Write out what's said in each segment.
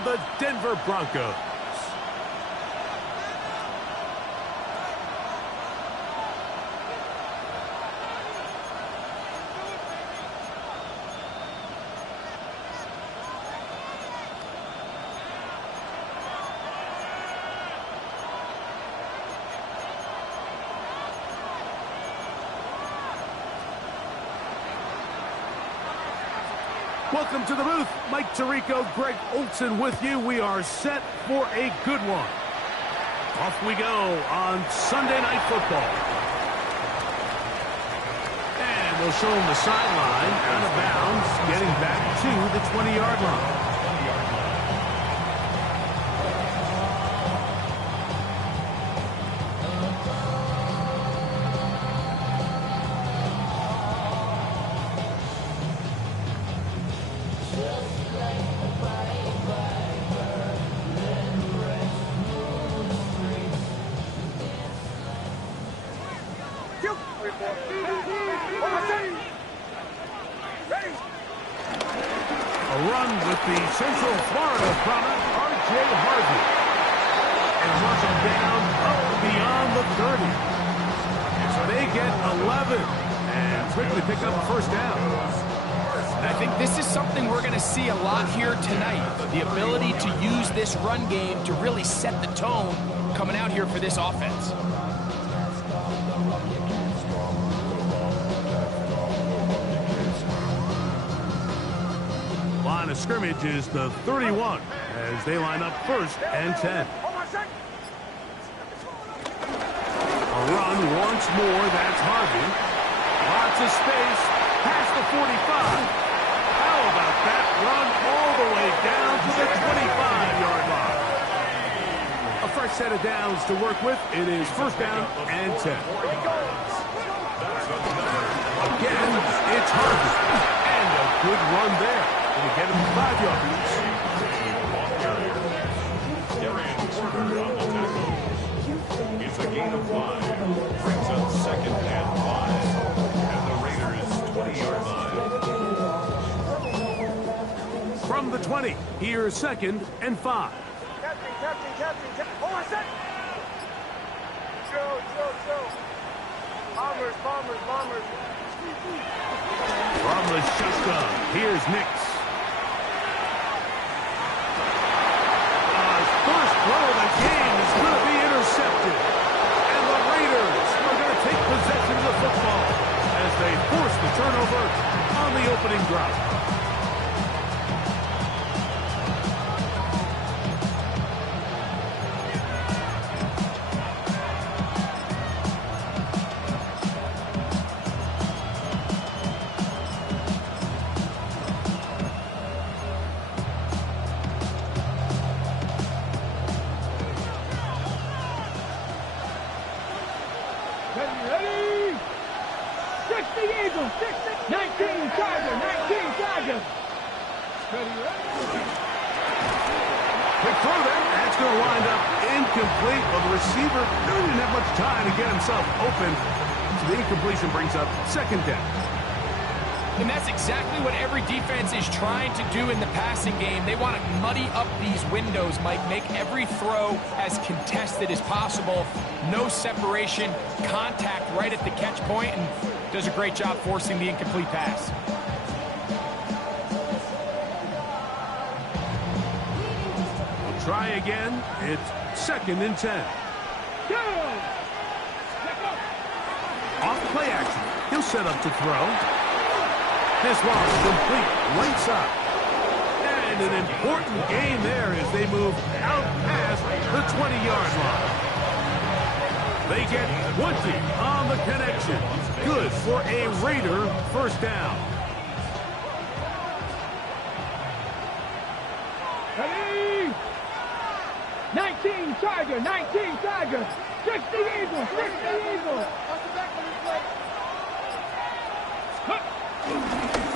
and the Denver Broncos. Welcome to the booth. Mike Tirico, Greg Olson with you. We are set for a good one. Off we go on Sunday Night Football. And we'll show them the sideline, out of bounds, getting back to the 20-yard line. A run with the Central Florida product, R.J. Harvey. And runs him down beyond the 30. So they get 11 and quickly pick up a first down. And I think this is something we're going to see a lot here tonight. The ability to use this run game to really set the tone coming out here for this offense. Line of scrimmage is the 31 as they line up first and 10. A run once more, that's Harvey. Lots of space past the 45. How about that run all the way down to the 25-yard line? A fresh set of downs to work with. It is first down and 10. Again, it's Harvey. And a good run there. Going to get him 5 yards. It's a gain of 5. Brings up second and 5. And the Raiders 20-yard line. From the 20, here's second and 5. Captain. Hold on a second. Chill. Bombers. From the shotgun, here's Nix. First throw of the game is going to be intercepted. And the Raiders are going to take possession of the football as they force the turnover on the opening drive. Ready? 60 Eagles, 19 Chargers. Quick throw there. That's going to wind up incomplete. Well, the receiver didn't have much time to get himself open. So the incompletion brings up second down. And that's exactly what every defense is trying to do in the passing game. They want to muddy up these windows, Mike, make every throw as contested as possible. No separation, contact right at the catch point, and does a great job forcing the incomplete pass. We'll try again. It's second and 10. Off play action. He'll set up to throw. This one's complete right side. And an important gain there as they move out past the 20-yard line. They get 20 on the connection. Good for a Raider first down. Ready? 19 Chargers. 60 Eagles.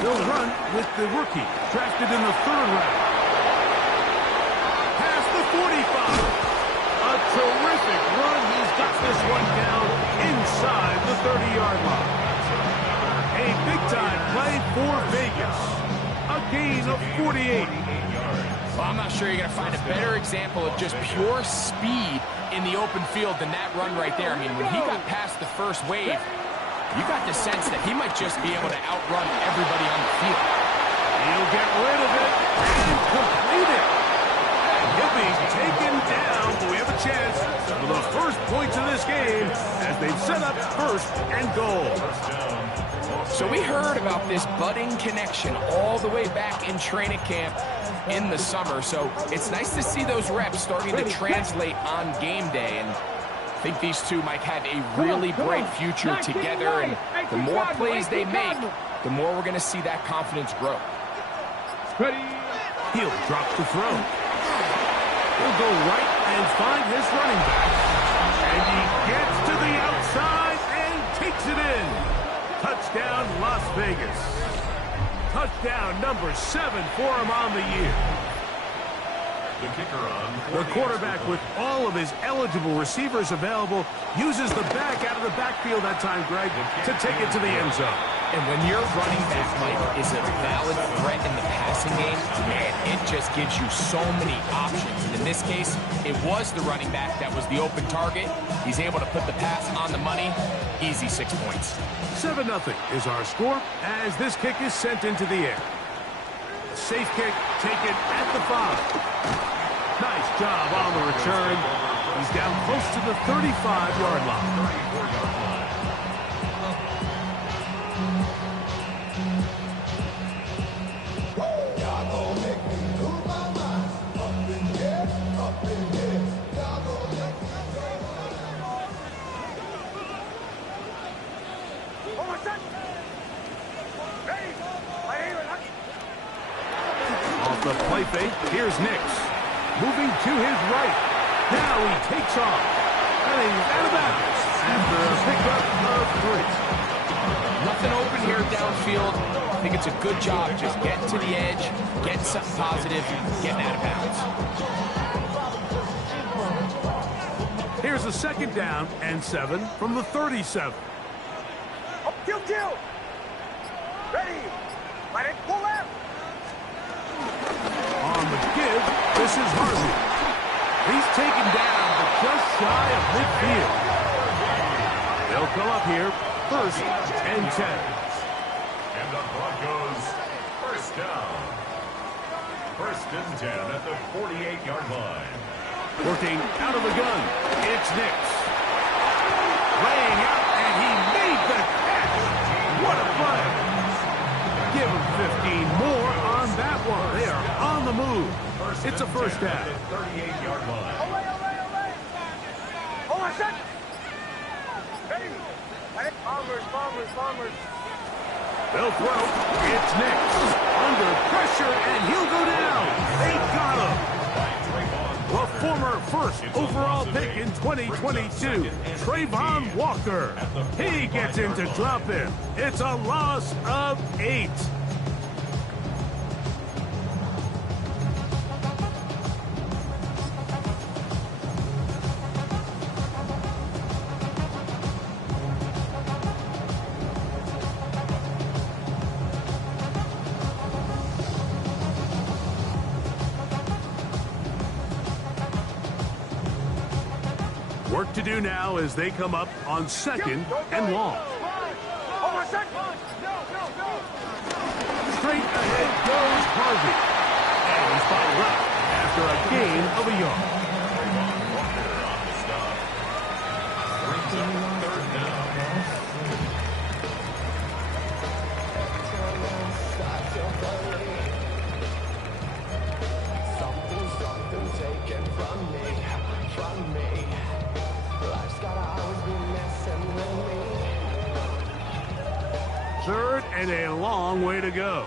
They'll run with the rookie, drafted in the 3rd round. Past the 45. A terrific run. He's got this one down inside the 30-yard line. A big-time play for Vegas. A gain of 48. I'm not sure you're going to find a better example of just pure speed in the open field than that run right there. I mean, when he got past the first wave, you got the sense that he might just be able to outrun everybody on the field. He'll get rid of it and complete it. And he'll be taken down, but we have a chance for the first points of this game as they've set up first and goal. So we heard about this budding connection all the way back in training camp in the summer. So it's nice to see those reps starting to translate on game day. And I think these two might have a really bright future together. And the more plays they make, the more we're going to see that confidence grow. He'll drop the throw. He'll go right and find his running back. And he gets to the outside and takes it in. Touchdown, Las Vegas. Touchdown number 7 for him on the year. The kicker on. The quarterback, with all of his eligible receivers available, uses the back out of the backfield that time, Greg, to take it to the end zone. And when your running back, Mike, is a valid threat in the passing game, man, it just gives you so many options. And in this case, it was the running back that was the open target. He's able to put the pass on the money. Easy 6 points. 7-0 is our score as this kick is sent into the air. Safe kick taken at the 5. Nice job on the return. He's down close to the 35-yard line. The play fake. Here's Nix. Moving to his right. Now he takes off. And he's out of bounds after a pickup of 3. Nothing open here downfield. I think it's a good job just getting to the edge, getting something positive, getting out of bounds. Here's a 2nd down and 7 from the 37. Kill. Ready. Let it pull left. On the give, this is Harvey. He's taken down, but just shy of midfield. They'll come up here, 1st and 10. And the Broncos, first down. 1st and 10 at the 48-yard line. Working out of the gun, it's Nix. Laying out, and he made the catch. What a play. Give him 15 more on that one. They are on the move. It's a first down. 38-yard line. Hold on, set. Ready. Farmers. They'll throw. It's Nix. Under pressure, and he'll go down. They got him. The former 1st overall pick in 2022, Trayvon Walker. He gets into drop in. It's a loss of 8. Work to do now as they come up on 2nd and long. Straight ahead goes Harvey. And he's followed up after a gain of a yard. Third and a long way to go.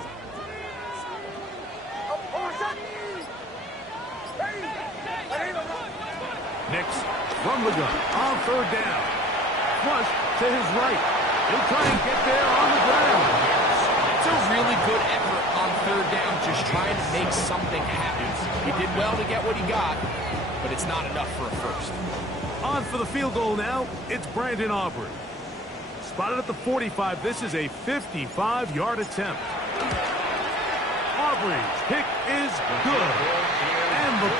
Nix from the gun on 3rd down. Flush to his right. He'll try and get there on the ground. It's a really good effort on 3rd down, just trying to make something happen. He did well to get what he got, but it's not enough for a first. On for the field goal now, it's Brandon Aubrey. Spotted at the 45, this is a 55-yard attempt. Aubrey's kick is good.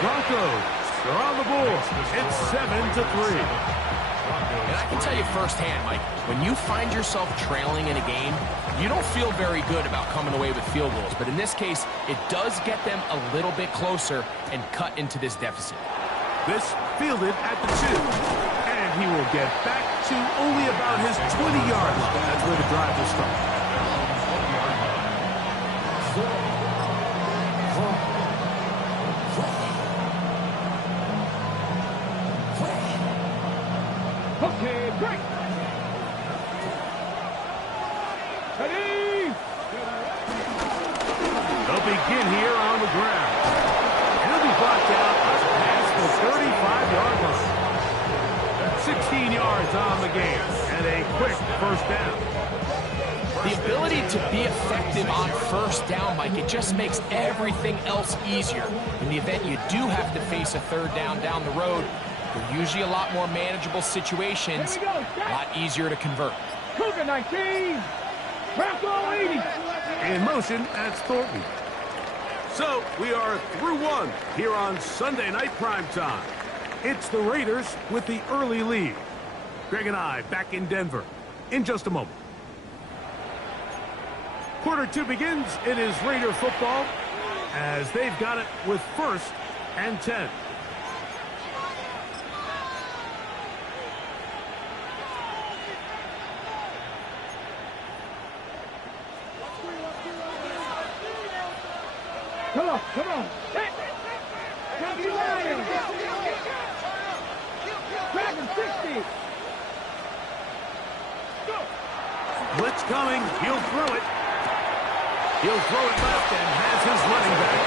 Broncos, they're on the board. It's 7-3. And I can tell you firsthand, Mike, when you find yourself trailing in a game, you don't feel very good about coming away with field goals. But in this case, it does get them a little bit closer and cut into this deficit. This fielded at the 2. And he will get back to only about his 20-yard line. That's where the drive will start. Okay, break. Ready? They'll begin here on the ground. And he'll be brought down past the 35-yard line. 16 yards on the game, and a quick first down. The ability to be effective on first down, Mike, it just makes everything else easier. In the event you do have to face a third down the road, they're usually a lot more manageable situations, a lot easier to convert. Cougar 19. Bronco 80. In motion, that's Thornton. So, we are through one here on Sunday Night Primetime. It's the Raiders with the early lead. Greg and I back in Denver in just a moment. Quarter 2 begins. It is Raider football as they've got it with 1st and 10. Come on, come on. Jackie Ryan. Dragon 60. Blitz coming. He'll throw it. He'll throw it left and has his running back.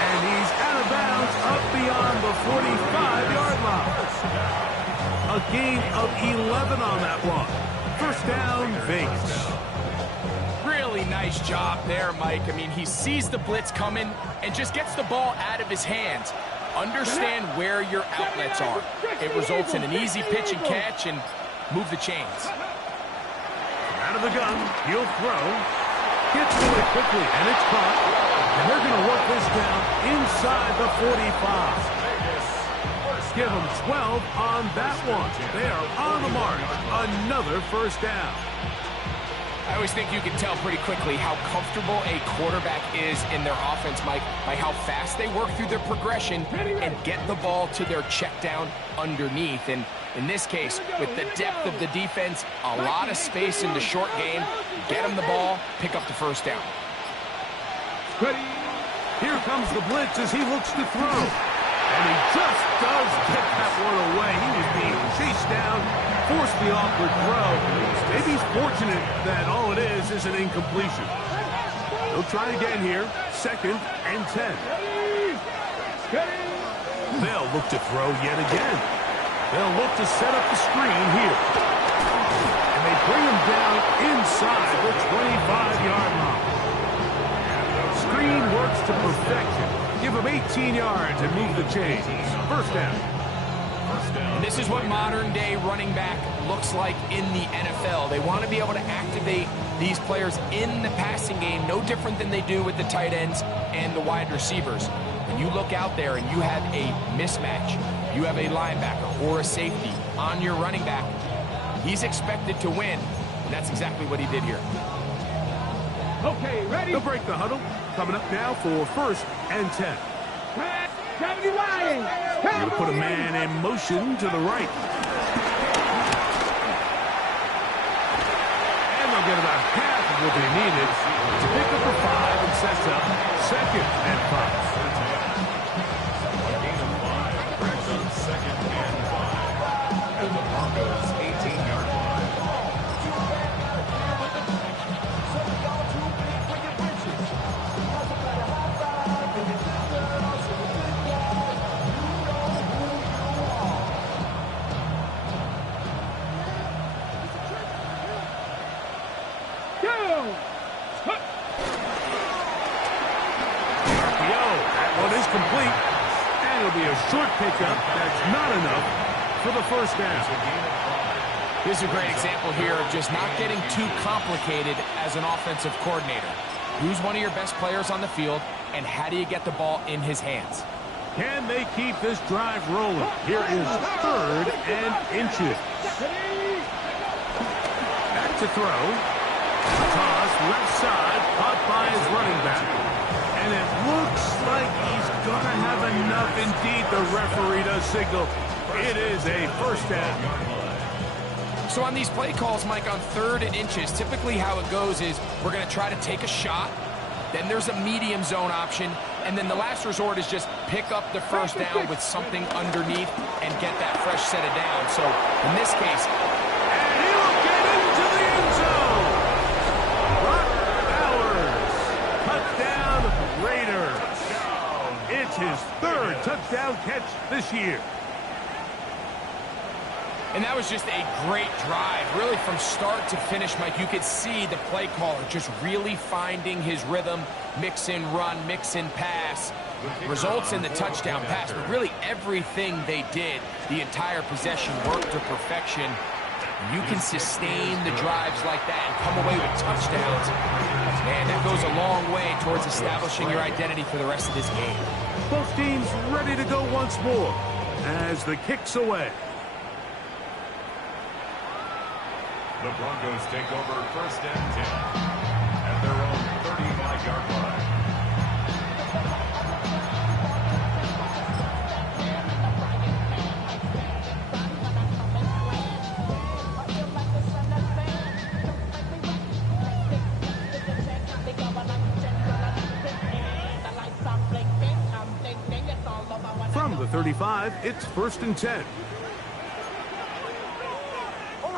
And he's out of bounds up beyond the 45-yard line. A gain of 11 on that one. First down, Vegas. Really nice job there, Mike. I mean, he sees the blitz coming and just gets the ball out of his hands. Understand where your outlets are. It results in an easy pitch and catch and move the chains. Out of the gun, he'll throw. Gets to it quickly, and it's caught. And they're going to work this down inside the 45. Give them 12 on that one. They are on the mark. Another first down. I always think you can tell pretty quickly how comfortable a quarterback is in their offense, Mike, by how fast they work through their progression and get the ball to their check down underneath. And in this case, with the depth of the defense, a lot of space in the short game, get them the ball, pick up the first down. Here comes the blitz as he looks to throw. And he just does get that one away. He was being chased down, forced the awkward throw. Maybe he's fortunate that all it is an incompletion. He'll try again here. 2nd and 10. They'll look to throw yet again. They'll look to set up the screen here. And they bring him down inside the 25-yard line. Screen works to perfection. Give him 18 yards and move the chains. First down. And this is what modern-day running back looks like in the NFL. They want to be able to activate these players in the passing game, no different than they do with the tight ends and the wide receivers. When you look out there and you have a mismatch, you have a linebacker or a safety on your running back, he's expected to win, and that's exactly what he did here. Okay, ready? They'll break the huddle. Coming up now for 1st and 10. Jackie Ryan. They're going to put a man in motion to the right. And they'll get about half of what they needed to pick up the 5 and sets up 2nd and 5. Brings up 2nd and 5 at the Broncos' 18-yard line. Complete, and it'll be a short pickup. That's not enough for the first down. This is a great example here of just not getting too complicated as an offensive coordinator. Who's one of your best players on the field, and how do you get the ball in his hands? Can they keep this drive rolling? Here is 3rd and inches. Back to throw. Toss left side, caught by his running back. And it looks like he's going to have enough. Indeed, the referee does signal. It is a first down. So on these play calls, Mike, on 3rd and inches, typically how it goes is we're going to try to take a shot. Then there's a medium zone option. And then the last resort is just pick up the first down with something underneath and get that fresh set of down. So in this case, and he will get into the end zone. Brock Bowers, touchdown Raiders. It's his 3rd touchdown catch this year. and that was just a great drive, really from start to finish, Mike. You could see the play caller just really finding his rhythm, mix in run, mix in pass, results in the touchdown pass. But really everything they did, the entire possession worked to perfection. You can sustain the drives like that and come away with touchdowns. Man, that goes a long way towards establishing your identity for the rest of this game. Both teams ready to go once more as the kick's away. The Broncos take over 1st and 10 at their own 35-yard line. From the 35, it's 1st and 10. On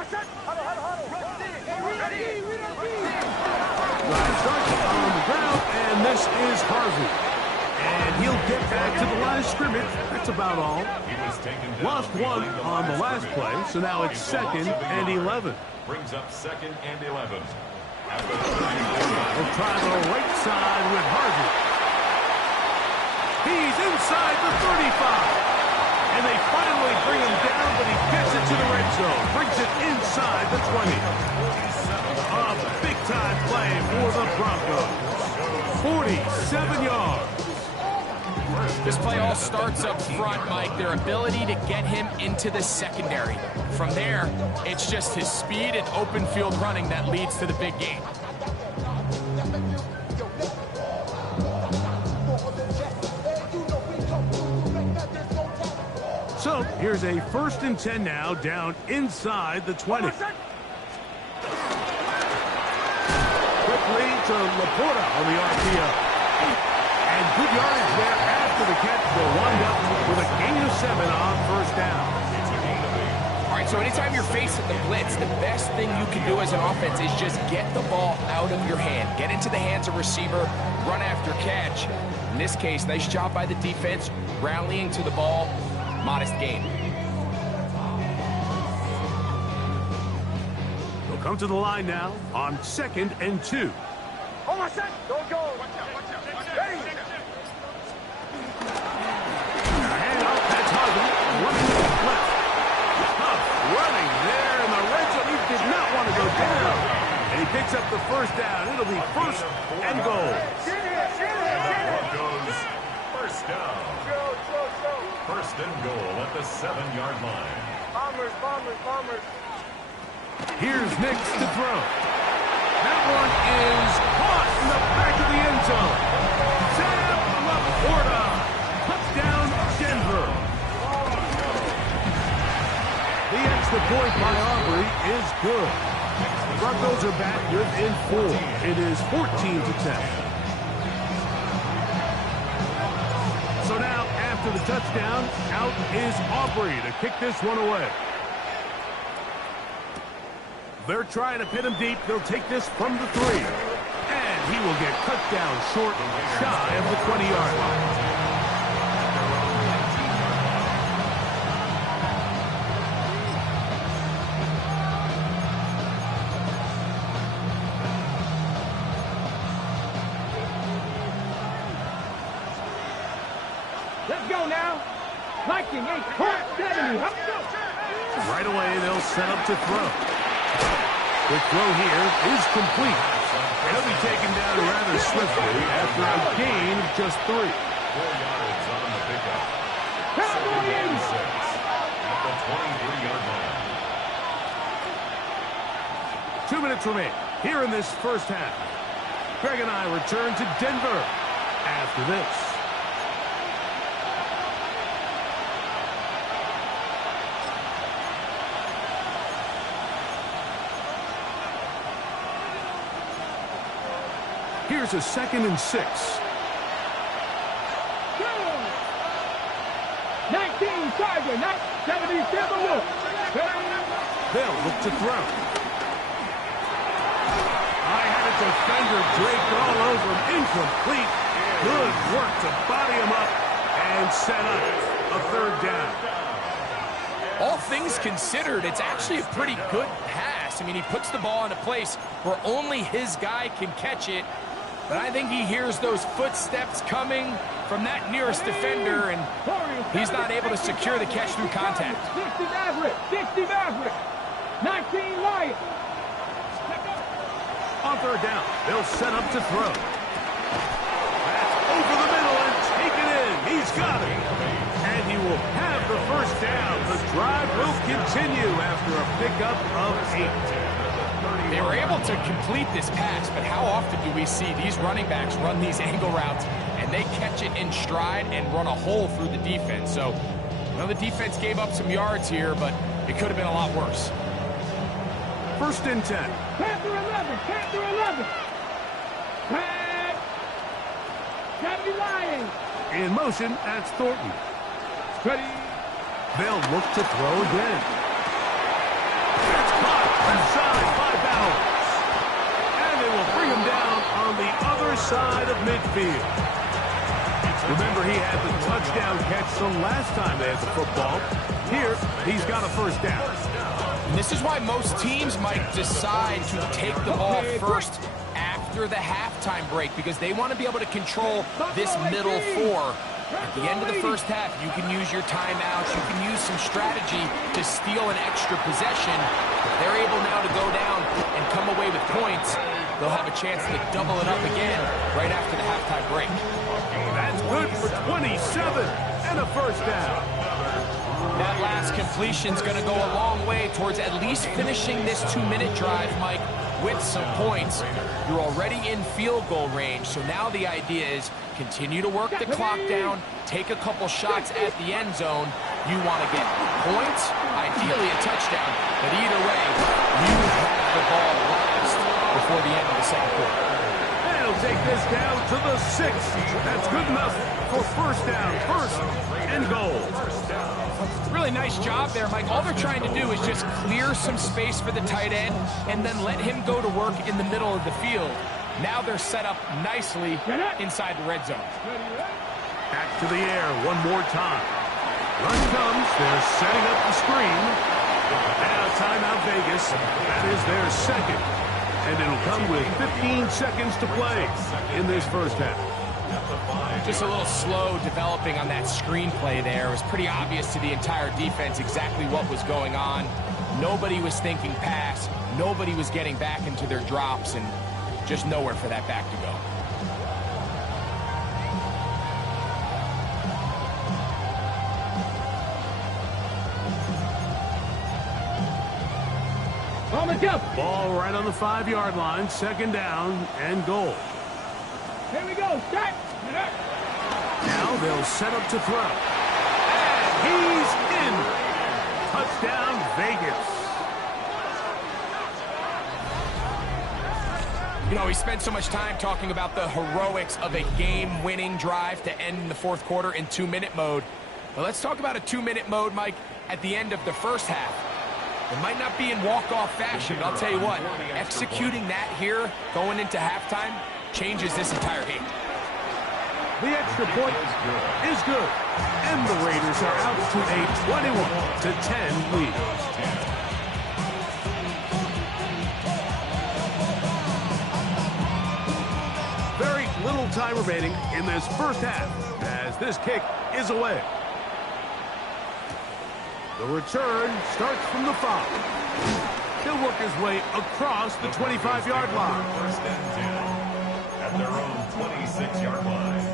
the ground, and this is Harvey. And he'll get back to the line of scrimmage. That's about all. Lost one on the last play, so now it's 2nd and 11. Brings up 2nd and 11. They'll try the right side with Harvey. He's inside the 35. And they finally bring him down, but he gets it to the red zone. Brings it inside the 20. A big-time play for the Broncos. 47 yards. This play all starts up front, Mike. Their ability to get him into the secondary. From there, it's just his speed and open field running that leads to the big game. So here's a 1st and 10 now, down inside the 20. Quickly to Laporta on the RPO. And good yardage there after the catch. They'll wind up with a gain of 7 on 1st down. All right, so anytime you're facing the blitz, the best thing you can do as an offense is just get the ball out of your hand. Get into the hands of receiver, run after catch. In this case, nice job by the defense, rallying to the ball. Modest gain. They'll come to the line now on 2nd and 2. On my set. Don't go. Watch out. Ready. Hand off. That's Harvey. Running left. Tough running there in the red zone. He did not want to go down. And he picks up the 1st down. It'll be 1st and goal. Broncos 1st down. 1st and goal at the 7-yard line. Bombers. Here's Nix to throw. That one is caught in the back of the end zone. Sam Laporta. Touchdown, Denver. The extra point by Aubrey is good. The Broncos are back within 4. It is 14-10. So now, after the touchdown, out is Aubrey to kick this one away. They're trying to pin him deep. They'll take this from the 3. And he will get cut down short, shy of the 20-yard line. Let's go now. Liking 8.70. Right away, they'll set up to throw. The throw here is complete. He'll be taken down rather swiftly after a gain of just 3. 4 yards on the pickup. Second and 6 at the 23-yard line. 2 minutes remain here in this first half. Greg and I return to Denver after this. Here's a 2nd and 6. 19 Tiger, 77 look. They'll look to throw. I had a defender draped all over him. Incomplete. Good work to body him up and set up a 3rd down. All things considered, it's actually a pretty good pass. I mean, he puts the ball in a place where only his guy can catch it. But I think he hears those footsteps coming from that nearest defender, and he's not able to secure the catch through contact. 60 Maverick, 60 Maverick, 19 Lions. On 3rd down, they'll set up to throw. That's over the middle and taken in. He's got it. And he will have the 1st down. The drive will continue after a pickup of 8. They were able to complete this pass, but how often do we see these running backs run these angle routes and they catch it in stride and run a hole through the defense? So, you know, the defense gave up some yards here, but it could have been a lot worse. 1st and 10. Panther 11, Panther 11. Pass. Tabby Lions. In motion, that's Thornton. Ready. They'll look to throw again. That's caught inside by Bowers. And they will bring him down on the other side of midfield. Remember, he had the touchdown catch the last time they had the football. Here, he's got a 1st down. And this is why most teams might decide to take the ball first after the halftime break, because they want to be able to control this middle 4. At the end of the first half, you can use your timeouts, you can use some strategy to steal an extra possession. If they're able now to go down and come away with points, they'll have a chance to double it up again right after the halftime break. That's good for 27 and a 1st down. That last completion's going to go a long way towards at least finishing this 2-minute drive, Mike, with some points. You're already in field goal range, so now the idea is continue to work the clock down, take a couple shots at the end zone. You want to get points, ideally a touchdown, but either way, you have the ball last before the end of the 2nd quarter. They'll take this down to the 6. That's good enough for 1st down, 1st and goal. Really nice job there, Mike. All they're trying to do is just clear some space for the tight end and then let him go to work in the middle of the field. Now they're set up nicely inside the red zone. Back to the air one more time. Run comes. They're setting up the screen. Now timeout Vegas. That is their 2nd. And it'll come with 15 seconds to play in this first half. Just a little slow developing on that screenplay there. It was pretty obvious to the entire defense exactly what was going on. Nobody was thinking pass. Nobody was getting back into their drops, and just nowhere for that back to go. Ball right on the 5-yard line. 2nd down and goal. Here we go. Start. Now they'll set up to throw. And he's in. Touchdown, Vegas. You know, we spent so much time talking about the heroics of a game-winning drive to end in the 4th quarter in 2-minute mode. But let's talk about a 2-minute mode, Mike, at the end of the first half. It might not be in walk-off fashion, but I'll tell you what, executing that here, going into halftime, changes this entire game. The extra point is good. And the Raiders are out to a 21-10 lead. Very little time remaining in this first half as this kick is away. The return starts from the 5. He'll work his way across the 25-yard line. 1st and 10 at their own 26-yard line.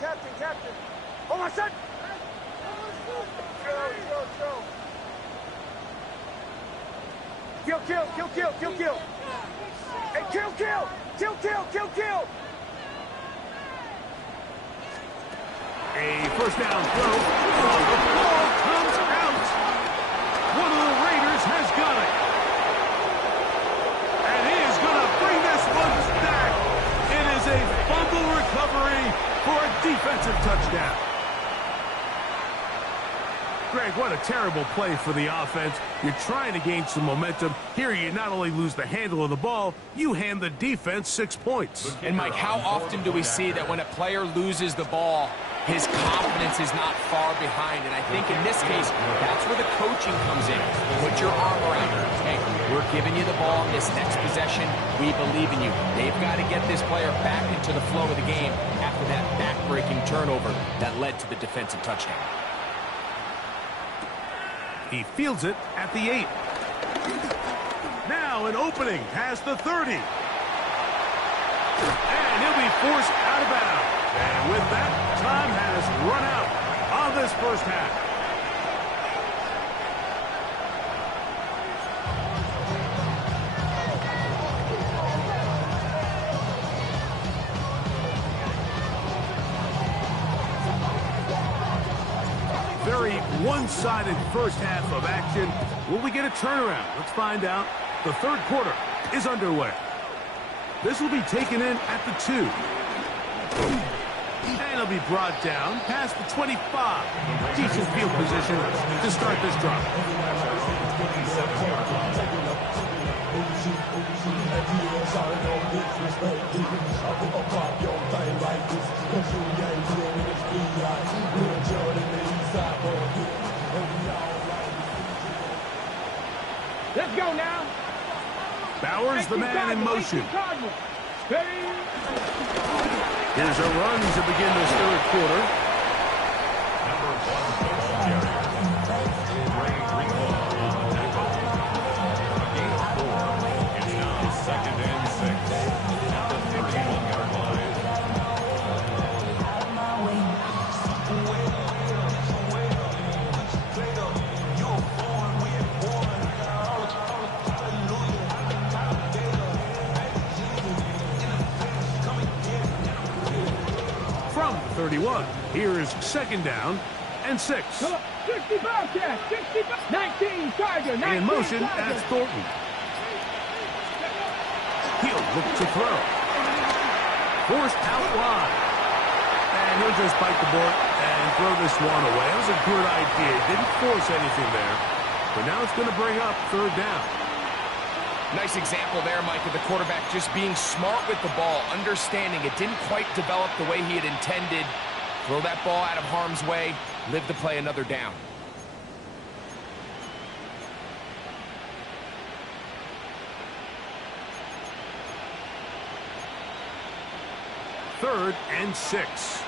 Captain. Oh, my son. Chill. Kill. Hey, kill. A first down throw. Oh, the ball comes out. One of the Raiders has got it. And he is going to bring this one back. It is a fumble recovery for a defensive touchdown. Greg, what a terrible play for the offense. You're trying to gain some momentum. Here you not only lose the handle of the ball, you hand the defense 6 points. And, Mike, how often do we see that when a player loses the ball, his confidence is not far behind? And I think in this case, that's where the coaching comes in. Put your arm around him. Hey, we're giving you the ball in this next possession. We believe in you. They've got to get this player back into the flow of the game after that back-breaking turnover that led to the defensive touchdown. He fields it at the 8. Now an opening past the 30. And he'll be forced out of bounds. And with that, time has run out on this first half. Very one-sided first half of action. Will we get a turnaround? Let's find out. The third quarter is underway. This will be taken in at the 2. And it'll be brought down past the 25. Decent field position to start this drive. Let's go now. Bowers, the man in motion. Here's a run to begin this third quarter. It's now 2nd and 6 at the 31-yard line. From the 31, here's 2nd down and 6. 60 Bobcats, 19 Tiger, 19 In motion, Tiger. that's Thornton. He'll look to throw. Forced out wide. And he'll just bite the bullet and throw this one away. That was a good idea. Didn't force anything there. But now it's going to bring up 3rd down. Nice example there, Mike, of the quarterback just being smart with the ball, understanding it didn't quite develop the way he had intended. Throw that ball out of harm's way, live to play another down. Third and 6.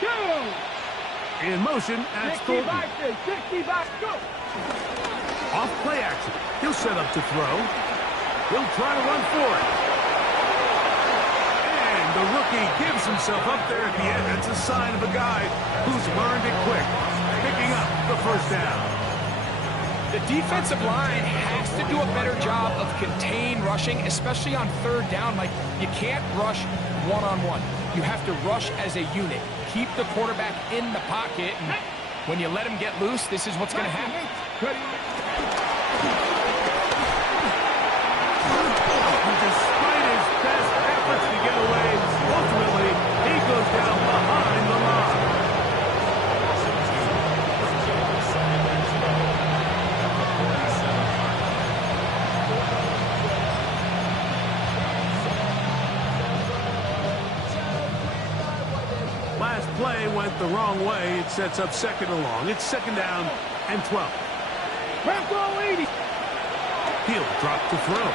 Go! In motion, that's 60 Thornton. by 60 by go! Off play action. He'll set up to throw. He'll try to run for it. And the rookie gives himself up there at the end. That's a sign of a guy who's learned it quick. Picking up the first down. The defensive line has to do a better job of contained rushing, especially on 3rd down. Like, you can't rush one-on-one. You have to rush as a unit. Keep the quarterback in the pocket, and when you let him get loose, this is what's going to happen. Despite his best efforts to get away, ultimately, he goes down behind the line. Last play went the wrong way. It sets up 2nd and long. It's 2nd down and 12. Rambo 80. He'll drop to throw.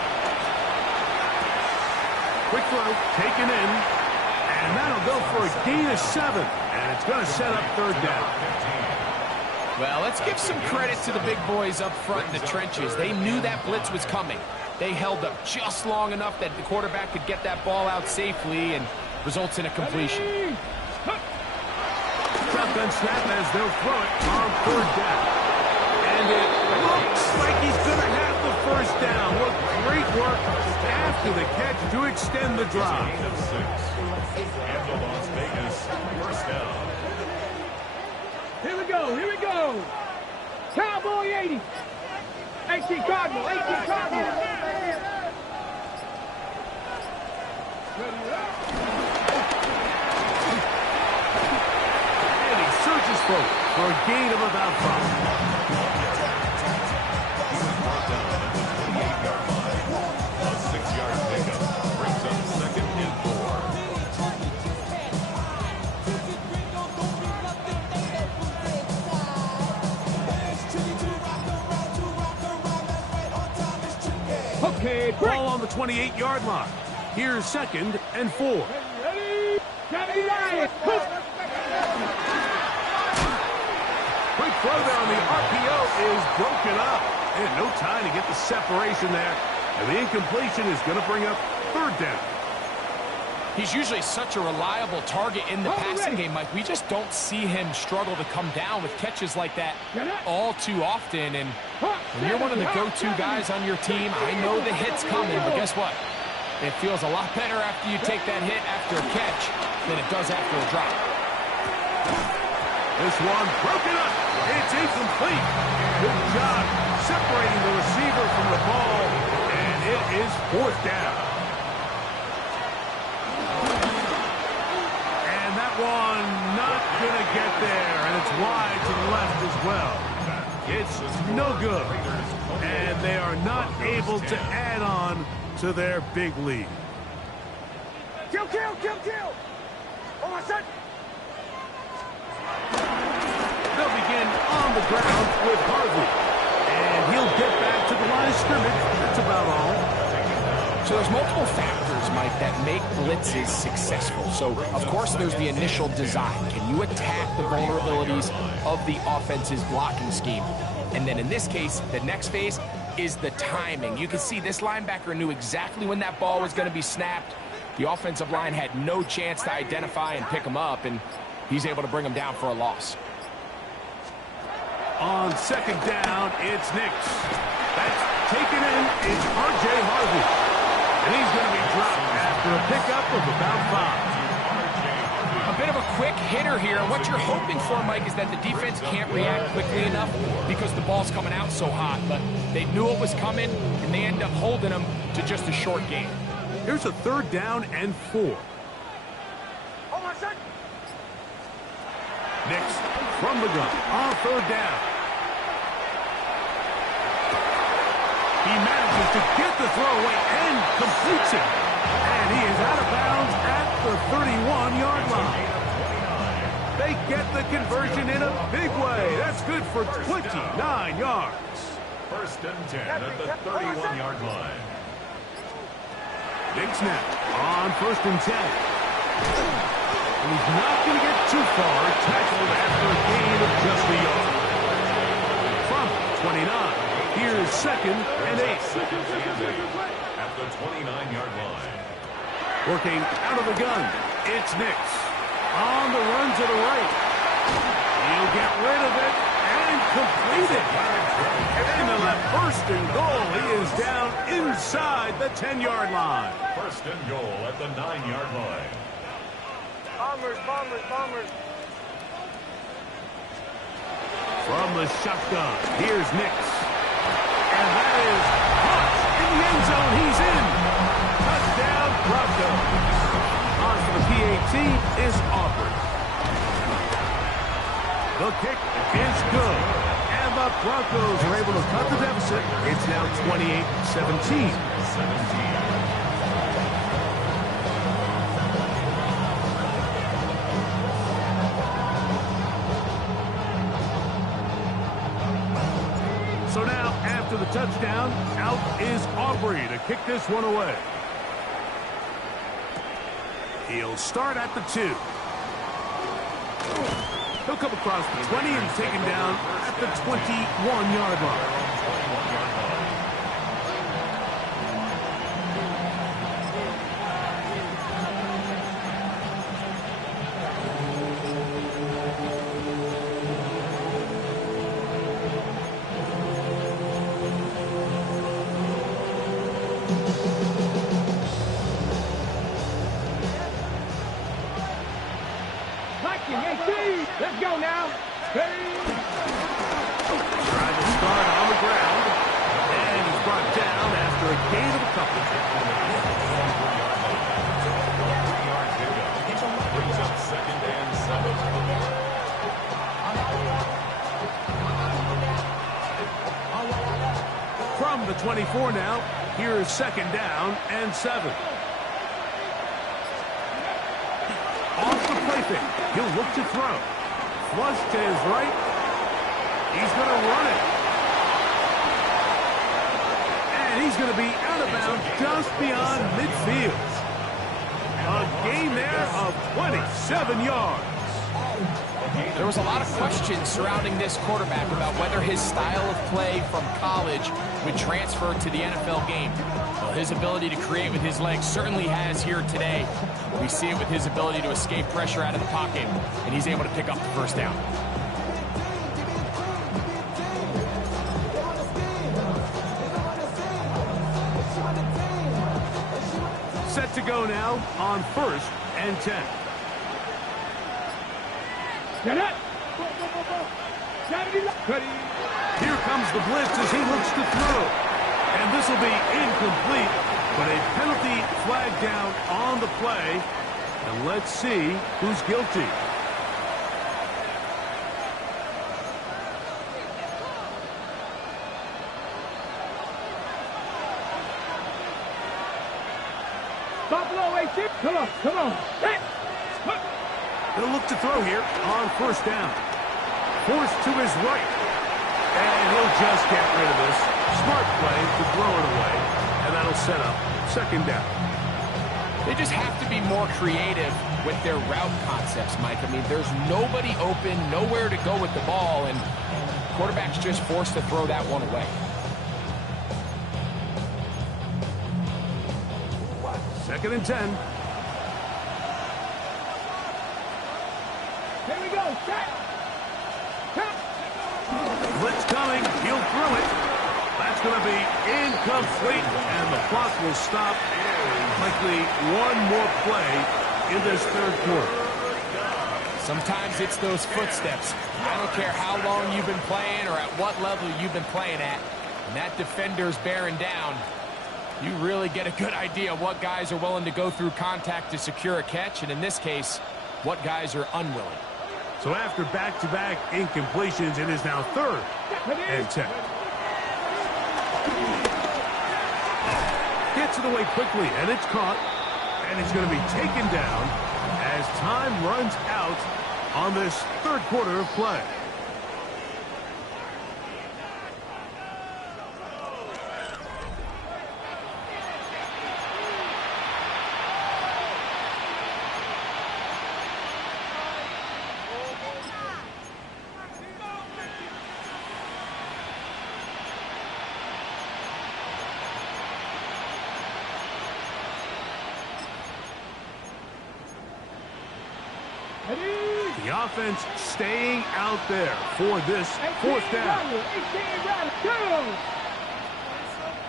Quick throw, taken in, and that'll go for a gain of 7, and it's going to set up 3rd down. Well, let's give some credit to the big boys up front in the trenches. They knew that blitz was coming. They held up just long enough that the quarterback could get that ball out safely, and results in a completion. Shotgun snap as they'll throw it on third down. And it looks like he's going to have the first down. What great work after the catch to extend the drive. Gain of 6. And the Las Vegas first down. Here we go, here we go. Cowboy 80. 18 Cardinal, 18 Cardinal. And he surges forward for a gain of about 5. He was brought down at the 28-yard line. A 6-yard pickup brings up 2nd and 4. Okay, Ball on the 28-yard line. Here's 2nd and 4. ready, Johnny Ryan. Quick throw there on the RPO is broken up. And no time to get the separation there. And the incompletion is going to bring up 3rd down. He's usually such a reliable target in the passing game, Mike. We just don't see him struggle to come down with catches like that all too often. And when you're one of the go-to guys on your team, I know the hit's coming, but guess what? It feels a lot better after you take that hit after a catch than it does after a drop. This one broken up. It's incomplete. Good job separating the receiver from the ball. And it is 4th down. And that one not going to get there. And it's wide to the left as well. It's no good. And they are not able to add on to their big lead. Kill, kill, kill, kill. Oh, my son. They'll begin on the ground with Harvey. And he'll get back to the line of scrimmage. That's about all. So there's multiple factors, Mike, that make blitzes successful. So, of course, there's the initial design. Can you attack the vulnerabilities of the offense's blocking scheme? And then in this case, the next phase is the timing. You can see this linebacker knew exactly when that ball was going to be snapped. The offensive line had no chance to identify and pick him up, and he's able to bring him down for a loss. On 2nd down, it's Nix. That's taken in is R.J. Harvey. And he's going to be dropped after a pickup of about 5. A bit of a quick hitter here. What you're hoping for, Mike, is that the defense can't react quickly enough because the ball's coming out so hot. But they knew it was coming, and they end up holding them to just a short game. Here's a 3rd down and 4. Oh, my son. Nix from the gun on 3rd down. He manages to get the throw away and completes it. And he is out of bounds at the 31-yard line. They get the conversion in a big way. That's good for 29 yards. 1st and 10 at the 31-yard line. Big snap on 1st and 10. And he's not going to get too far. Tackled after a gain of just a yard. From 29, here's 2nd and 8. 2nd and 8 at the 29-yard line. Working out of the gun, it's Nix. On the run to the right. He'll get rid of it and complete it. And on that 1st and goal, he is down inside the 10-yard line. 1st and goal at the 9-yard line. Bombers, bombers, bombers. From the shotgun, here's Nix. And that is caught in the end zone. He's in. Touchdown, Broncos. On for the PAT is Aubrey. The kick is good. And the Broncos are able to cut the deficit. It's now 28-17. So now, after the touchdown, out is Aubrey to kick this one away. He'll start at the 2. He'll come across the 20 and taken down at the 21-yard line. Let's go now. Ready? Trying to start on the ground. And he's brought down after a gain of a couple. 3-yard pickup. Brings up 2nd and 7. From the 24 now, here's 2nd down and 7. Off the play fake. He'll look to throw. Flush to his right. He's going to run it. And he's going to be out of bounds just beyond midfield. A gain there of 27 yards. There was a lot of questions surrounding this quarterback about whether his style of play from college would transfer to the NFL game. Well, his ability to create with his legs certainly has here today. We see it with his ability to escape pressure out of the pocket, and he's able to pick up the 1st down. Set to go now on 1st and 10. Get up. Here comes the blitz as he looks to throw. And this will be incomplete, but a penalty flag down on the play. And let's see who's guilty. Buffalo, 18. Come on, come on. Hey. He'll look to throw here on 1st down. Forced to his right. And he'll just get rid of this. Smart play to throw it away. And that'll set up 2nd down. They just have to be more creative with their route concepts, Mike. I mean, there's nobody open, nowhere to go with the ball, and quarterback's just forced to throw that one away. 2nd and 10. Here we go. Set. Blitz coming. He'll throw it. That's going to be incomplete, and the clock will stop. Likely one more play in this 3rd quarter. Sometimes it's those footsteps. I don't care how long you've been playing or at what level you've been playing at. When that defender's bearing down, you really get a good idea of what guys are willing to go through contact to secure a catch, and in this case, what guys are unwilling. So after back-to-back incompletions, it is now 3rd and 10. Gets it away quickly, and it's caught. And it's going to be taken down as time runs out on this 3rd quarter of play. The offense staying out there for this 4th down. 18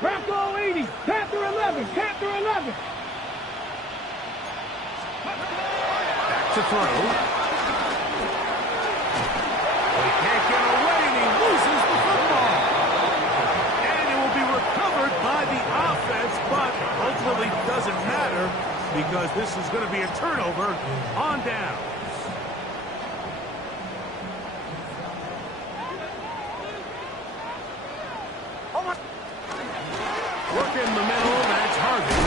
Bronco 80, Panther 11, Panther 11. Back to throw. He can't get away, and he loses the football. And it will be recovered by the offense, but ultimately doesn't matter because this is going to be a turnover on down. Working the middle, that's Harvey.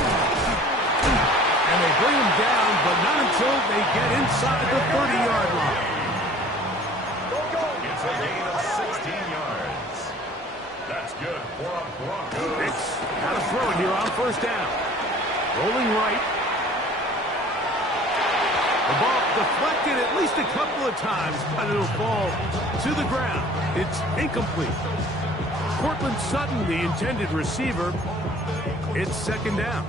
And they bring him down, but not until they get inside the 30-yard line. It's a gain of 16 yards. That's good for a Broncos. It's got to throw it here on 1st down. Rolling right. The ball deflected at least a couple of times, but it'll fall to the ground. It's incomplete. Cortland Sutton, the intended receiver. It's 2nd down.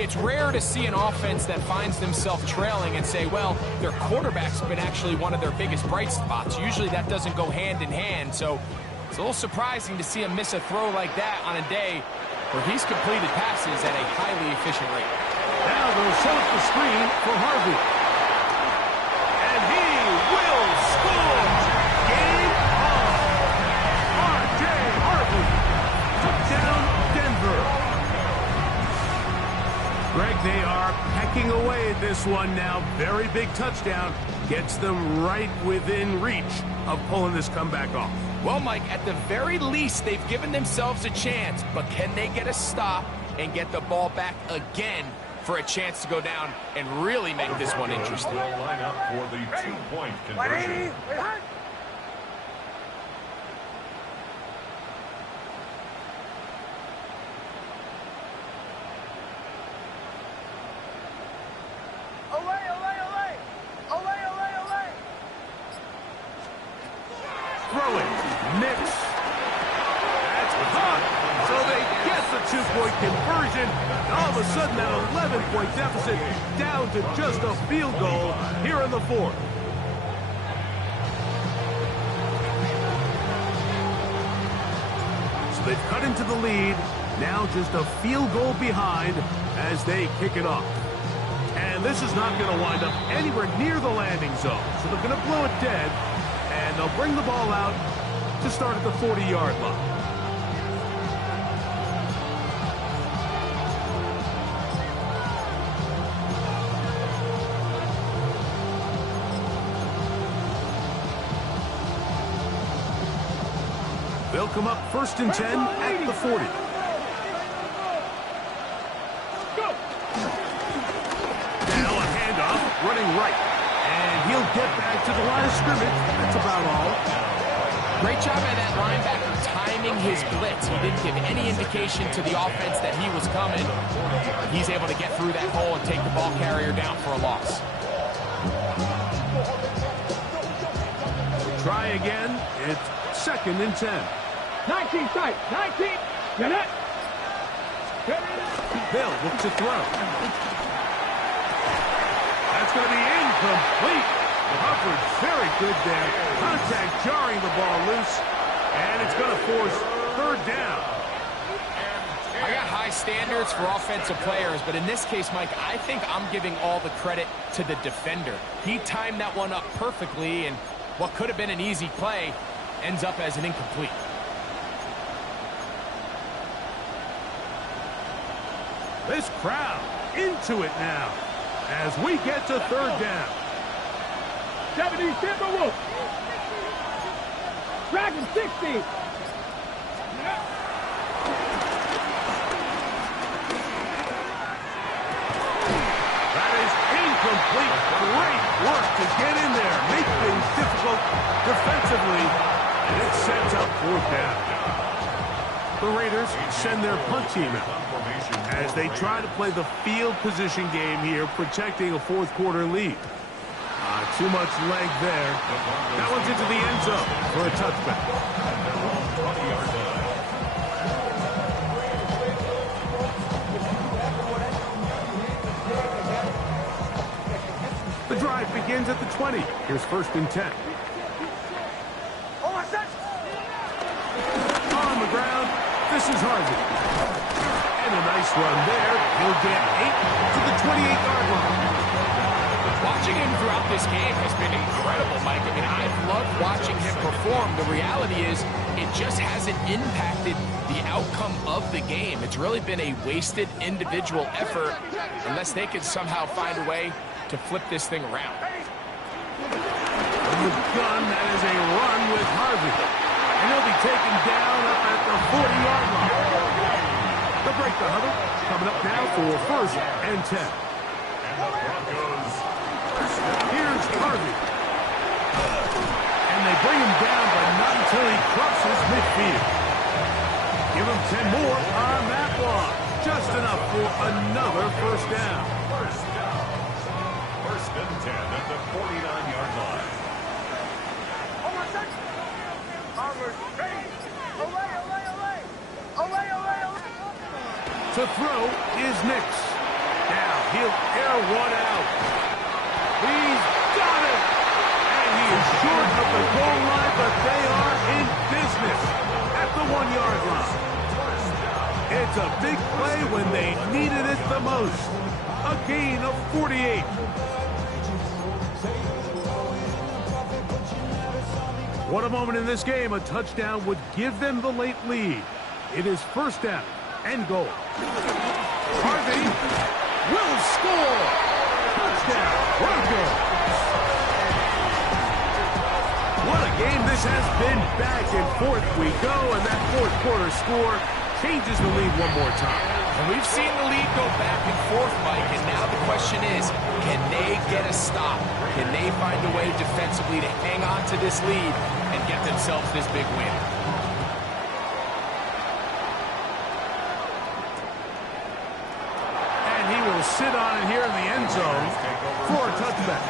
It's rare to see an offense that finds themselves trailing and say, well, their quarterback's been actually one of their biggest bright spots. Usually that doesn't go hand in hand, so it's a little surprising to see him miss a throw like that on a day where he's completed passes at a highly efficient rate. Now they'll set up the screen for Harvey. And he will Greg, they are pecking away at this one now. Very big touchdown. Gets them right within reach of pulling this comeback off. Well, Mike, at the very least, they've given themselves a chance, but can they get a stop and get the ball back again for a chance to go down and really make this one interesting? Will line up for the 2-point conversion. Throw it. Mix. That's caught. So they get the 2-point conversion. All of a sudden, that 11-point deficit down to just a field goal here in the fourth. So they've cut into the lead. Now just a field goal behind as they kick it off. And this is not going to wind up anywhere near the landing zone. So they're going to blow it dead. And they'll bring the ball out to start at the 40-yard line. They'll come up 1st and 10 at the 40. Now a handoff, running right. And he'll get back to the line of scrimmage. That's about all. Great job by that linebacker timing his blitz. He didn't give any indication to the offense that he was coming. He's able to get through that hole and take the ball carrier down for a loss. Try again. It's 2nd and 10. 19 tight. 19. Get it. Bill looks to throw. That's going to be incomplete. The coverage very good there. Contact jarring the ball loose. And it's going to force 3rd down. I got high standards for offensive players, but in this case, Mike, I think I'm giving all the credit to the defender. He timed that one up perfectly, and what could have been an easy play ends up as an incomplete. This crowd into it now as we get to 3rd down. 70 Timberwolves. Dragon 60. That is incomplete. Great work to get in there, make things difficult defensively, and it sets up 4th down. The Raiders send their punt team out as they try to play the field position game here, protecting a 4th quarter lead. Too much leg there. That one's into the end zone for a touchback. The drive begins at the 20. Here's 1st and 10. On the ground, this is Harvey. And a nice run there. He'll get 8 to the 28-yard line. Watching him throughout this game has been incredible, Mike. I mean, I've loved watching him perform. The reality is it just hasn't impacted the outcome of the game. It's really been a wasted individual effort unless they can somehow find a way to flip this thing around. From the gun, that is a run with Harvey. And he'll be taken down up at the 40-yard line. They'll break the huddle. Coming up now for 1st and 10. Here's Harvey. And they bring him down, but not until he crosses midfield. Give him 10 more on that block. Just enough for another 1st down. 1st and 10 at the 49-yard line. To throw is Nix. Now he'll air one out. He's got it! And he is short of the goal line, but they are in business at the 1-yard line. It's a big play when they needed it the most. A gain of 48. What a moment in this game. A touchdown would give them the late lead. It is 1st down and goal. Harvey and forth we go, and that fourth quarter score changes the lead one more time. And we've seen the lead go back and forth, Mike, and now the question is, can they get a stop? Can they find a way defensively to hang on to this lead and get themselves this big win? And he will sit on it here in the end zone for a touchback.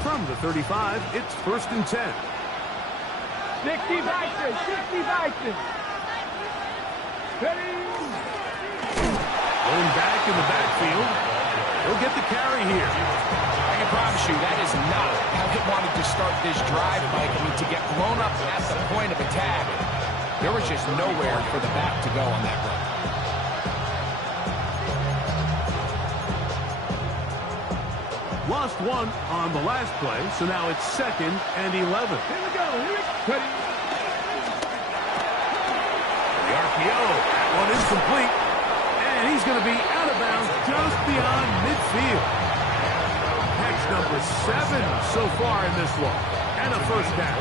From the 35, it's 1st and 10. 60 Vikings, 60 Vikings. Ready? Going back in the backfield. He'll get the carry here. I can promise you that is not how he wanted to start this drive, Mike. I mean, to get blown up at the point of attack, there was just nowhere for the back to go on that run. Lost one on the last play, so now it's 2nd and 11. Here we go. Here we go. The RPO, that one is complete, and he's going to be out of bounds just beyond midfield. Catch number 7 so far in this one, and a first down.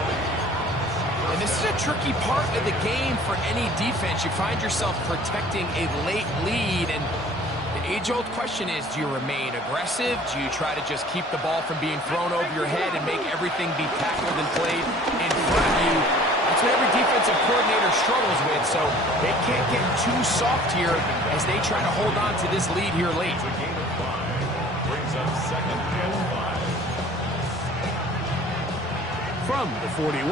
And this is a tricky part of the game for any defense. You find yourself protecting a late lead, and the age-old question is, do you remain aggressive? Do you try to just keep the ball from being thrown over your head and make everything be tackled and played in front of you? That's what every defensive coordinator struggles with, so they can't get too soft here as they try to hold on to this lead here late. It's a gain of 5. Brings up 2nd and 5. From the 41,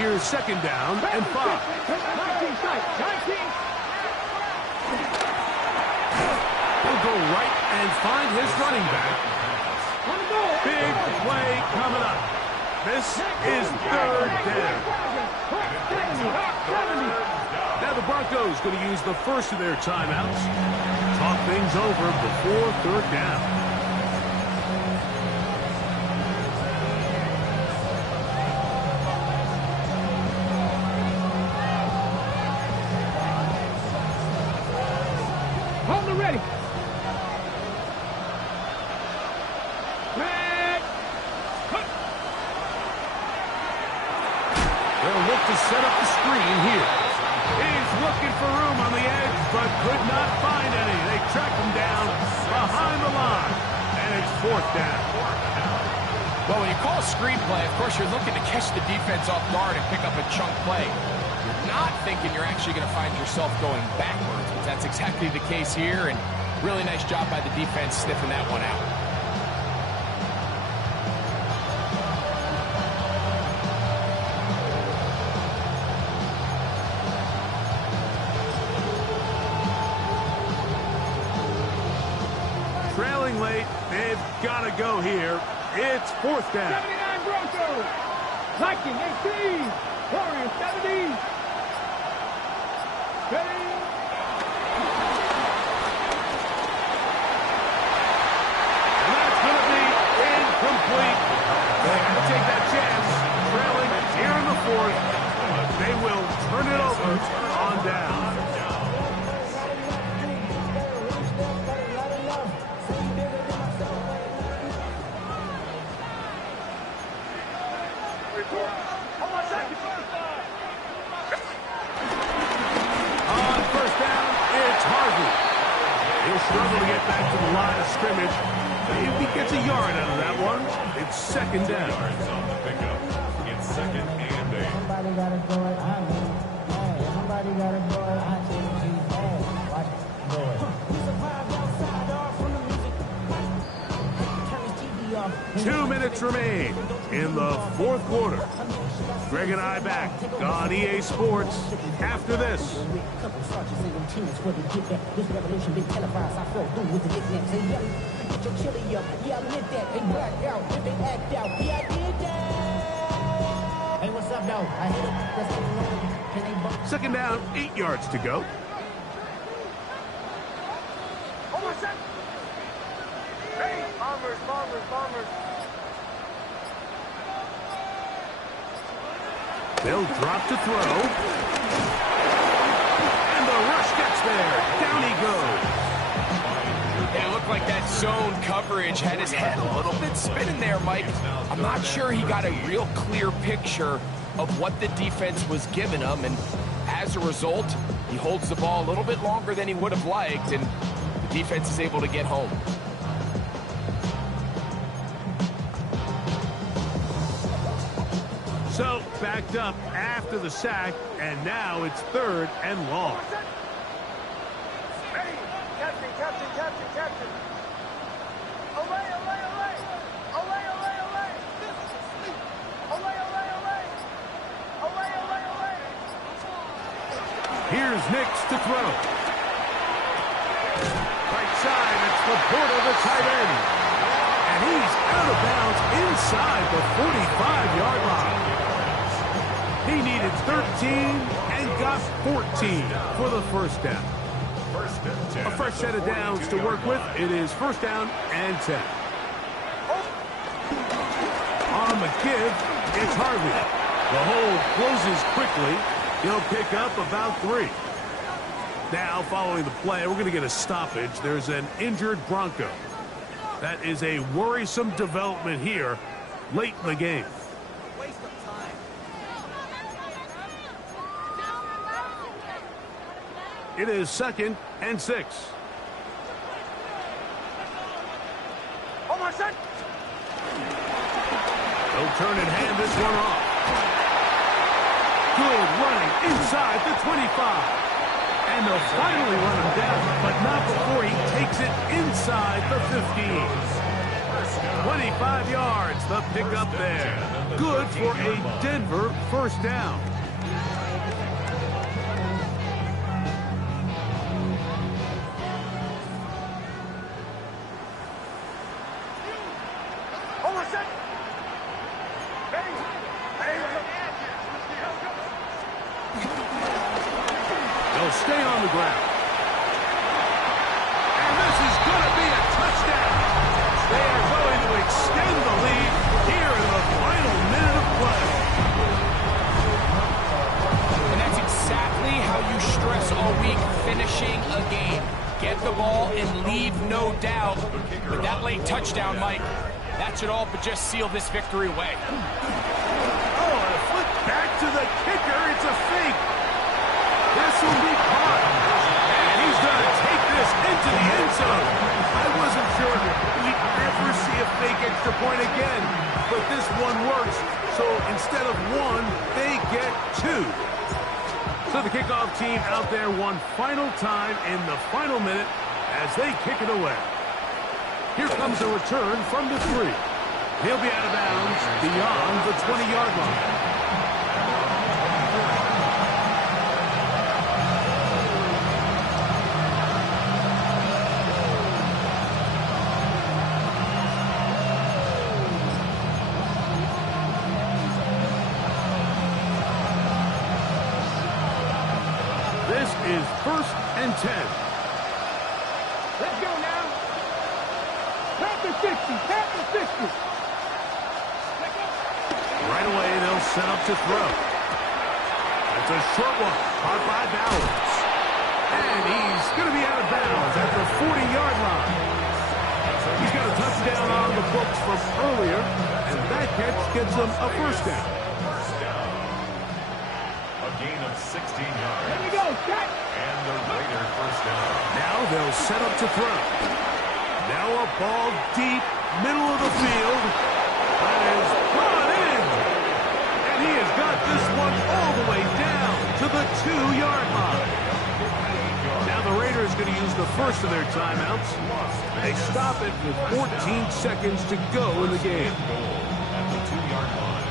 here's 2nd down and 5. 19 strike, 19. He'll go right and find his running back. Big play coming up. This is 3rd down. Now the Broncos going to use the first of their timeouts. Talk things over before 3rd down. Hold it ready. They'll look to set up the screen here. He's looking for room on the edge, but could not find any. They track him down behind the line, and it's 4th down. Well, when you call a screen play, of course, you're looking to catch the defense off guard and pick up a chunk play. You're not thinking you're actually going to find yourself going backwards, but that's exactly the case here, and really nice job by the defense sniffing that one out. Trailing late, they've got to go here. It's 4th down. 79 Broncos. Viking 18. Warriors 70. Ready? And that's going to be incomplete. They have to take that chance. Trailing here in the 4th. They will turn it over on down. On 1st down, it's Harvey. He'll struggle to get back to the line of scrimmage. If he gets a yard out of that one, it's 2nd down. Yards on the pickup. It's 2nd and 8. Somebody gotta do it, I mean, hey, somebody gotta do it, I think she's bad. Watch it, do it. He's a vibe outside, off from the music. Turn his TV off. 2 minutes remain in the 4th quarter. Greg and I back on EA Sports after this. Couple sergeants in them teams where we get that. This revolution been televised. I flow through with the nicknames. Say, yo, get your chili up. Yeah, I meant that. They blacked out. They act out. Yeah, I did that. Hey, what's up, though? I hit it. That's what I'm on. Can they bump? 2nd down, 8 yards to go. Hey, bombers, bombers, bombers. They'll drop to throw. And the rush gets there. Down he goes. It looked like that zone coverage had his head a little bit spinning there, Mike. I'm not sure he got a real clear picture of what the defense was giving him, and as a result, he holds the ball a little bit longer than he would have liked, and the defense is able to get home. So, backed up after the sack, and now it's 3rd and long. Captain. Away, away, away. Away, away, away. Away, away, away. Away, away, away. Here's Nix to throw. Right side, it's Laporta, the tight end. And he's out of bounds inside the 45-yard line. He needed 13 and got 14 for the first down. A fresh set of downs to work with. It is 1st down and 10. On the give, it's Harvey. The hole closes quickly. He'll pick up about 3. Now, following the play, we're going to get a stoppage. There's an injured Bronco. That is a worrisome development here late in the game. It is 2nd and 6. Almost set. They'll turn and hand this one off. Good running inside the 25. And they'll finally run him down, but not before he takes it inside the 15. 25 yards, the pickup there. Good for a Denver 1st down. They'll stay on the ground. And this is going to be a touchdown. They are going to extend the lead here in the final minute of play. And that's exactly how you stress all week finishing a game. Get the ball and leave no doubt. With that late touchdown, Mike, that should all but just seal this victory away. Oh, and a flip back to the kicker. It's a fake. This will be caught. And he's going to take this into the end zone. I wasn't sure we'd ever see a fake extra point again, but this one works. So instead of 1, they get 2. So the kickoff team out there one final time in the final minute as they kick it away. Here comes a return from the 3. He'll be out of bounds beyond the 20-yard line. This is 1st and 10. Let's go now. Panther 50. Panther 50. Right away, they'll set up to throw. That's a short one, caught by Bowers. And he's going to be out of bounds at the 40-yard line. He's got a touchdown on the books from earlier, and that catch gets him a 1st down. A gain of 16 yards. Here we go, Jack. And the Raider 1st down. Now they'll set up to throw. Now a ball deep, middle of the field. That is brought in. And he has got this one all the way down to the 2-yard line. Now the Raiders going to use the first of their timeouts. They stop it with 14 seconds to go in the game. At the 2-yard line.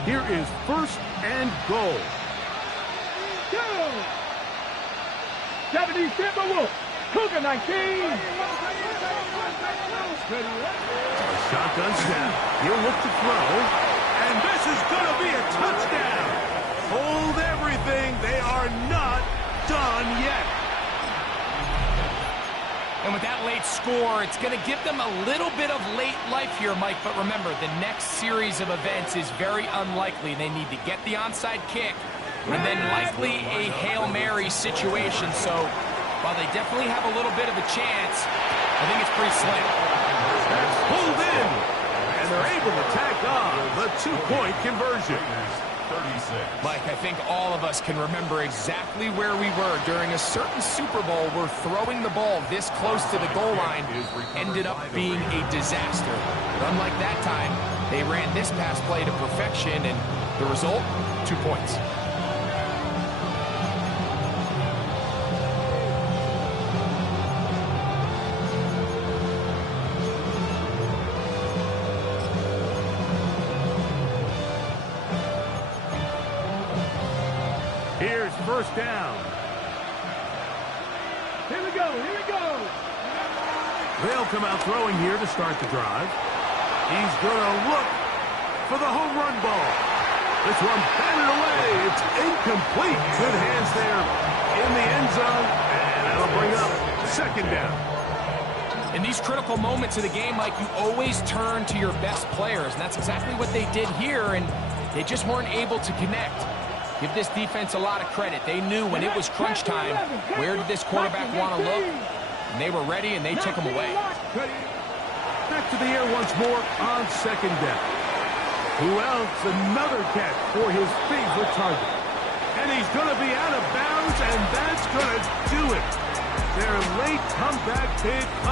Here is 1st and goal. Go. 70 Timberwolves. Cougar 19. Shotgun snap. He'll look to throw. And this is going to be a touchdown. Hold everything. They are not done yet. And And with that late score, it's going to give them a little bit of late life here, Mike. But remember, the next series of events is very unlikely. They need to get the onside kick and then likely a Hail Mary situation. So while they definitely have a little bit of a chance, I think it's pretty slim. That's pulled in, and they're able to tack on the two-point conversion. 36. Mike, I think all of us can remember exactly where we were during a certain Super Bowl where throwing the ball this close to the goal line ended up being a disaster. But unlike that time, they ran this pass play to perfection, and the result, 2 points. Here's first down. Here we go, here we go. They'll come out throwing here to start the drive. He's going to look for the home run ball. This one batted away. It's incomplete. Good hands there in the end zone, and that'll bring up second down. In these critical moments of the game, Mike, you always turn to your best players, and that's exactly what they did here, and they just weren't able to connect. Give this defense a lot of credit. They knew when it was crunch time, where did this quarterback want to look? And they were ready, and they took him away. Back to the air once more on second down. Who else? Another catch for his favorite target. And he's going to be out of bounds, and that's going to do it. Their late comeback bid comes.